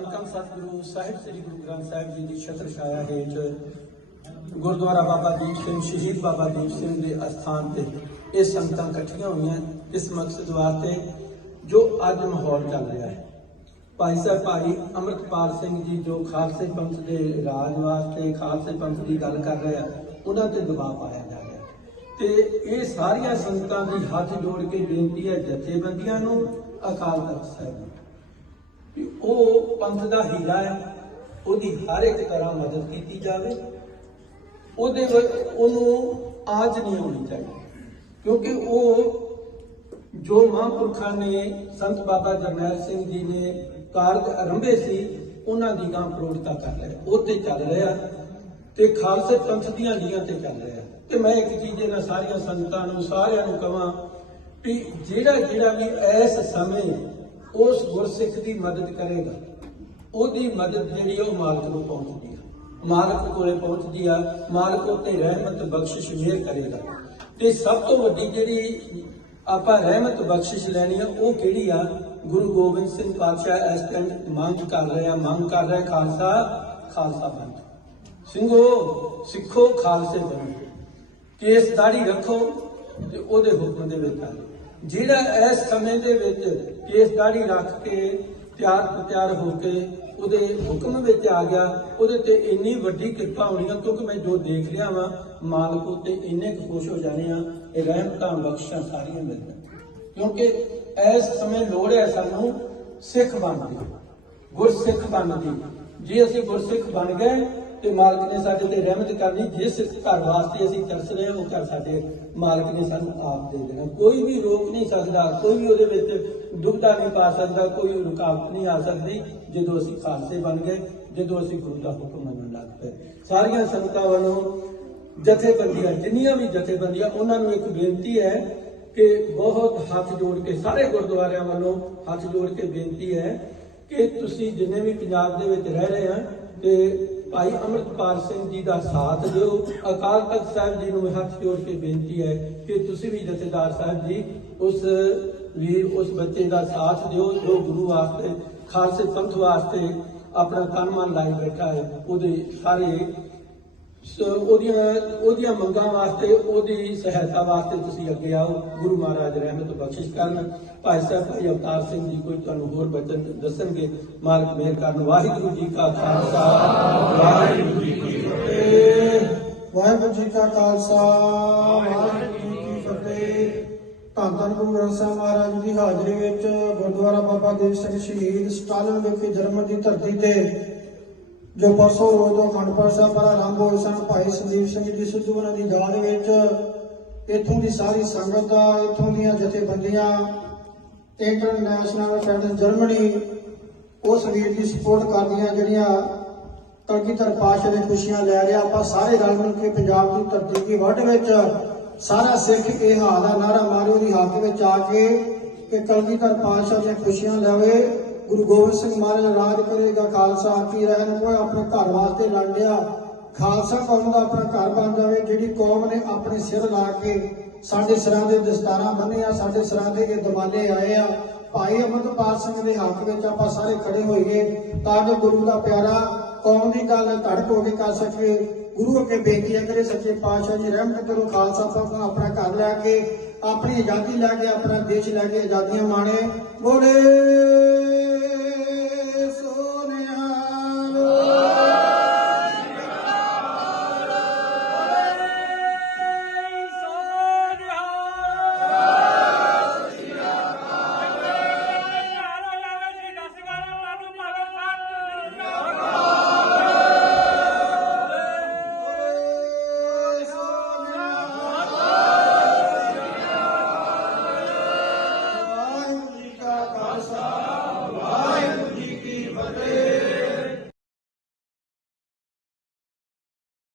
ਧੰਨ ਧੰਨ ਸਤਿਗੁਰੂ ਸਾਹਿਬ, ਸ੍ਰੀ ਗੁਰੂ ਗ੍ਰੰਥ ਸਾਹਿਬ ਜੀ ਦੀ ਛਤਰ ਛਾਇਆ ਹੇਠ ਗੁਰਦੁਆਰਾ ਬਾਬਾ ਦੀਪ ਸਿੰਘ, ਸ਼ਹੀਦ ਬਾਬਾ ਦੀਪ ਸਿੰਘ ਦੇ ਅਸਥਾਨ ਤੇ ਇਹ ਸੰਗਤਾਂ ਇਕੱਠੀਆਂ ਹੋਈਆਂ ਇਸ ਮਕਸਦ ਵਾਸਤੇ ਜੋ ਅੱਜ ਮਾਹੌਲ ਚੱਲ ਰਿਹਾ ਹੈ। ਭਾਈ ਸਾਹਿਬ, ਭਾਈ ਅੰਮ੍ਰਿਤਪਾਲ ਸਿੰਘ ਜੀ ਜੋ ਖਾਲਸੇ ਪੰਥ ਦੇ ਰਾਜ ਵਾਸਤੇ, ਖਾਲਸੇ ਪੰਥ ਦੀ ਗੱਲ ਕਰ ਰਹੇ ਆ, ਉਹਨਾਂ ਤੇ ਦਬਾਅ ਪਾਇਆ ਜਾ ਰਿਹਾ ਤੇ ਇਹ ਸਾਰੀਆਂ ਸੰਗਤਾਂ ਦੀ ਹੱਥ ਜੋੜ ਕੇ ਬੇਨਤੀ ਹੈ ਜਥੇਬੰਦੀਆਂ ਨੂੰ, ਅਕਾਲ ਤਖਤ ਸਾਹਿਬ ਨੂੰ। ਵੀ ਉਹ ਪੰਥ ਦਾ ਹੀਰਾ ਹੈ। ਉਹਦੀ ਹਰ ਇੱਕ ਤਰ੍ਹਾਂ ਮਦਦ ਕੀਤੀ ਜਾਵੇ। ਉਹਦੇ ਉਹਨੂੰ ਆਜ ਨਹੀਂ ਹੋਣੀ ਚਾਹੀਦੀ। ਕਿਉਂਕਿ ਉਹ ਜੋ ਮਹਾਂਪੁਰਖਾਂ ਨੇ, ਸੰਤ ਬਾਬਾ ਜਰਨੈਲ ਸਿੰਘ ਜੀ ਨੇ ਕਾਰਜ ਆਰੰਭੇ ਸੀ, ਉਹਨਾਂ ਦੀ ਗਾਂ ਪ੍ਰੋੜਤਾ ਕਰ ਰਿਹਾ ਉਹ ਤੇ ਚੱਲ ਰਿਹਾ ਤੇ ਖਾਲਸੇ ਪੰਥ ਦੀਆਂ ਲੀਹਾਂ ਤੇ ਚੱਲ ਰਿਹਾ ਤੇ ਮੈਂ ਇੱਕ ਚੀਜ਼ ਇਹਨਾਂ ਸਾਰੀਆਂ ਸੰਗਤਾਂ ਨੂੰ, ਸਾਰਿਆਂ ਨੂੰ ਕਹਾਂ ਵੀ ਜਿਹੜਾ ਜਿਹੜਾ ਵੀ ਇਸ ਸਮੇਂ ਉਸ ਗੁਰਸਿੱਖ ਦੀ ਮਦਦ ਕਰੇਗਾ। ਉਹਦੀ ਮਦਦ ਜਿਹੜੀ ਉਹ ਮਾਲਕ ਨੂੰ ਪਹੁੰਚਦੀ ਆ। ਮਾਲਕ ਕੋਲੇ ਪਹੁੰਚਦੀ ਆ, ਮਾਲਕ ਉਤੇ ਰਹਿਮਤ, ਬਖਸ਼ਿਸ਼, ਮਿਹਰ ਕਰੇਗਾ। ਤੇ ਸਭ ਤੋਂ ਵੱਡੀ ਜਿਹੜੀ ਆਪਾਂ ਰਹਿਮਤ, ਬਖਸ਼ਿਸ਼ ਲੈਣੀ ਆ, ਉਹ ਕਿਹੜੀ ਆ? ਗੁਰੂ ਗੋਬਿੰਦ ਸਿੰਘ ਪਾਤਸ਼ਾਹ ਇਸ ਟਾਈਮ ਮੰਗ ਕਰ ਰਹੇ ਆ, ਮੰਗ ਕਰ ਰਿਹਾ ਖਾਲਸਾ ਖਾਲਸਾ ਪੰਥ। ਸਿੰਘੋ, ਸਿੱਖੋ, ਖਾਲਸੇ ਬਣੋ। ਕੇਸ ਦਾੜੀ ਰੱਖੋ ਤੇ ਉਹਦੇ ਹੁਕਮ ਦੇ ਵਿੱਚ ਆ ਜਿਹੜਾ ਇਸ ਸਮੇਂ ਦੇ ਵਿੱਚ ਕੇਸ ਦਾੜੀ ਰੱਖ ਕੇ ਤਿਆਰ ਤਿਆਰ ਹੋ ਕੇ ਉਹਦੇ ਹੁਕਮ ਵਿੱਚ ਆ ਗਿਆ, ਉਹਦੇ ਤੇ ਇੰਨੀ ਵੱਡੀ ਕਿਰਪਾ ਹੋਣੀ ਆ, ਕਿਉਂਕਿ ਮੈਂ ਜੋ ਦੇਖ ਲਿਆ ਵਾਂ, ਮਾਲਕ ਉਤੇ ਇੰਨੇ ਖੁਸ਼ ਹੋ ਜਾਣੇ ਆ, ਇਹ ਰਹਿਮਤਾਂ ਬਖਸ਼ਾਂ ਸਾਰੀਆਂ ਮਿਲਣ ਕਿਉਂਕਿ ਇਸ ਸਮੇਂ ਲੋੜ ਹੈ ਸਾਨੂੰ ਸਿੱਖ ਬਣਨ ਦੀ, ਗੁਰਸਿੱਖ ਬਣਨ ਦੀ। ਜੇ ਅਸੀਂ ਗੁਰਸਿੱਖ ਬਣ ਗਏ ਤੇ ਮਾਲਕ ਨੇ ਸਾਡੇ ਤੇ ਰਹਿਮਤ ਕਰਨੀ, ਜਿਸ ਘਰ ਵਾਸਤੇ ਅਸੀਂ ਤਰਸ ਰਹੇ ਉਹ ਘਰ ਸਾਡੇ ਮਾਲਕ ਨੇ ਸਾਨੂੰ ਆਪ ਦੇ ਦੇਣਾ। ਕੋਈ ਵੀ ਰੋਕ ਨਹੀਂ ਸਕਦਾ, ਕੋਈ ਵੀ ਉਹਦੇ ਵਿੱਚ ਦੁਬਦਾ ਨਹੀਂ ਪਾ ਸਕਦਾ, ਕੋਈ ਰੁਕਾਵਟ ਨਹੀਂ ਆ ਸਕਦੀ, ਜਦੋਂ ਅਸੀਂ ਖਾਲਸੇ ਬਣ ਗਏ, ਜਦੋਂ ਅਸੀਂ ਗੁਰੂ ਦਾ ਹੁਕਮ ਮੰਨਣ ਲੱਗ ਪਏ। ਸਾਰੀਆਂ ਸੰਗਤਾਂ ਵੱਲੋਂ ਜਥੇਬੰਦੀਆਂ, ਜਿੰਨੀਆਂ ਵੀ ਜਥੇਬੰਦੀਆਂ, ਉਹਨਾਂ ਨੂੰ ਇੱਕ ਬੇਨਤੀ ਹੈ ਕਿ ਬਹੁਤ ਹੱਥ ਜੋੜ ਕੇ, ਸਾਰੇ ਗੁਰਦੁਆਰਿਆਂ ਵੱਲੋਂ ਹੱਥ ਜੋੜ ਕੇ ਬੇਨਤੀ ਹੈ ਕਿ ਤੁਸੀਂ ਜਿੰਨੇ ਵੀ ਪੰਜਾਬ ਦੇ ਵਿੱਚ ਰਹਿ ਰਹੇ ਆ ਤੇ ਭਾਈ ਅੰਮ੍ਰਿਤਪਾਲ ਸਿੰਘ ਜੀ ਦਾ ਸਾਥ ਦਿਓ। ਅਕਾਲ ਤਖਤ ਸਾਹਿਬ ਜੀ ਨੂੰ ਹੱਥ ਜੋੜ ਕੇ ਬੇਨਤੀ ਹੈ ਕਿ ਤੁਸੀਂ ਵੀ ਜਥੇਦਾਰ ਸਾਹਿਬ ਜੀ, ਉਸ ਵੀਰ ਉਸ ਬੱਚੇ ਦਾ ਸਾਥ ਦਿਓ, ਜੋ ਗੁਰੂ ਵਾਸਤੇ, ਖਾਲਸੇ ਪੰਥ ਵਾਸਤੇ ਆਪਣਾ ਤਨ ਮਨ ਲਾਈ ਬੈਠਾ ਹੈ, ਉਹਦੇ ਸਾਰੇ ਉਹਦੀਆਂ ਉਹਦੀਆਂ ਮੰਗਾਂ ਵਾਸਤੇ, ਉਹਦੀ ਸਹਾਇਤਾ ਵਾਸਤੇ ਤੁਸੀਂ ਅੱਗੇ ਆਓ, ਗੁਰੂ ਮਹਾਰਾਜ ਰਹਿਮਤ ਬਖਸ਼ਿਸ਼ ਕਰਨ। ਭਾਈ ਸਾਹਿਬ, ਭਾਈ ਅਵਤਾਰ ਸਿੰਘ ਜੀ, ਕੋਈ ਤੁਹਾਨੂੰ ਹੋਰ ਬਚਨ ਦੱਸਣਗੇ? ਮਾਲਕ ਮਿਹਰ ਕਰਨ। ਵਾਹਿਗੁਰੂ ਜੀ ਕਾ ਖਾਲਸਾ। ਵਾਹਿਗੁਰੂ ਜੀ ਕੀ ਫਤਿਹ। ਵਾਹਿਗੁਰੂ ਜੀ ਕਾ ਖਾਲਸਾ। ਵਾਹਿਗੁਰੂ ਜੀ ਕੀ ਫਤਿਹ। ਧੰਨ ਧੰਨ ਗੁਰੂ ਗ੍ਰੰਥ ਸਾਹਿਬ ਮਹਾਰਾਜ ਦੀ ਹਾਜ਼ਰੀ ਵਿੱਚ ਗੁਰਦੁਆਰਾ ਬਾਬਾ ਦੇਵ ਸਿੰਘ ਸ਼ਹੀਦ ਸਟਾਲਨ ਵਿਖੇ ਜਰਮਨ ਦੀ ਧਰਤੀ ਤੇ ਜੋ ਪਰਸੋਂ ਰੋਜ਼ ਤੋਂ ਅਖੰਡ ਪਾਠ ਸਾਹਿਬ ਪਰ ਆਰੰਭ ਹੋਏ ਸਨ ਭਾਈ ਸੰਦੀਪ ਸਿੰਘ ਜੀ, ਸਿੱਧੂ ਉਹਨਾਂ ਦੀ ਦਾਲ ਵਿੱਚ ਇੱਥੋਂ ਦੀ ਸਾਰੀ ਸੰਗਤ ਦਾ ਇੱਥੋਂ ਦੀਆਂ ਜਥੇਬੰਦੀਆਂ ਇੰਟਰਨੈਸ਼ਨਲ ਫੈਡਰੇਸ਼ਨ ਜਰਮਨੀ, ਉਸ ਵੀਰ ਦੀ ਸਪੋਰਟ ਕਰਦੀਆਂ ਜਿਹੜੀਆਂ ਕਲਗੀਧਰ ਪਾਸ਼ਾ ਦੇ ਖੁਸ਼ੀਆਂ ਲੈ ਰਿਹਾ ਆਪਾਂ ਸਾਰੇ ਰਲ ਮਿਲ ਕੇ ਪੰਜਾਬ ਦੀ ਧਰਤੀ ਦੀ ਵੱਡ ਵਿੱਚ ਸਾਰਾ ਸਿੱਖ ਇਹ ਹਾਲ ਦਾ ਨਾਰਾ ਮਾਰਿਓ ਦੀ ਹੱਥ ਵਿੱਚ ਆ ਕੇ ਕਿ ਕਲਗੀਧਰ ਪਾਤਸ਼ਾਹ ਦੀਆਂ ਖੁਸ਼ੀਆਂ ਲਵੇ ਗੁਰੂ ਗੋਬਿੰਦ ਸਿੰਘ ਮਹਾਰਾਜ ਰਾਜ ਕਰੇਗਾ ਖਾਲਸਾ, ਕੀ ਰਹਿਣ ਕੋਈ ਆਪਣੇ ਘਰ ਵਾਸਤੇ ਲੜਿਆ। ਖਾਲਸਾ ਕੌਮ ਦਾ ਆਪਣਾ ਘਰ ਬਣ ਜਾਵੇ, ਜਿਹੜੀ ਕੌਮ ਨੇ ਆਪਣੇ ਸਿਰ ਲਾ ਕੇ ਸਾਡੇ ਸਿਰਾਂ ਦੇ ਦਸਤਾਰਾਂ ਬੰਨ੍ਹੀਆਂ, ਸਾਡੇ ਸਿਰਾਂ ਦੇ ਇਹ ਦਮਾਲੇ ਆਏ ਆ। ਭਾਈ ਅਮਰਪਾਲ ਸਿੰਘ ਦੇ ਹੱਕ ਵਿੱਚ ਆਪਾਂ ਸਾਰੇ ਖੜੇ ਹੋਈਏ, ਤਾਂ ਜੋ ਗੁਰੂ ਦਾ ਪਿਆਰਾ ਕੌਮ ਦੀ ਗੱਲ ਧੜਕ ਹੋ ਕੇ ਕਰ ਸਕੇ ਗੁਰੂ ਅੱਗੇ ਬੇਨਤੀ ਹੈ ਕਰੇ ਸੱਚੇ ਪਾਤਸ਼ਾਹ ਜੀ, ਰਹਿਮਤ ਕਰੋ, ਖਾਲਸਾ ਪੰਥ ਨੂੰ ਆਪਣਾ ਘਰ ਲੈ ਕੇ, ਆਪਣੀ ਆਜ਼ਾਦੀ ਲੈ ਕੇ, ਆਪਣਾ ਦੇਸ਼ ਲੈ ਕੇ ਆਜ਼ਾਦੀਆਂ ਮਾਣੇ। ਬੋਲੇ।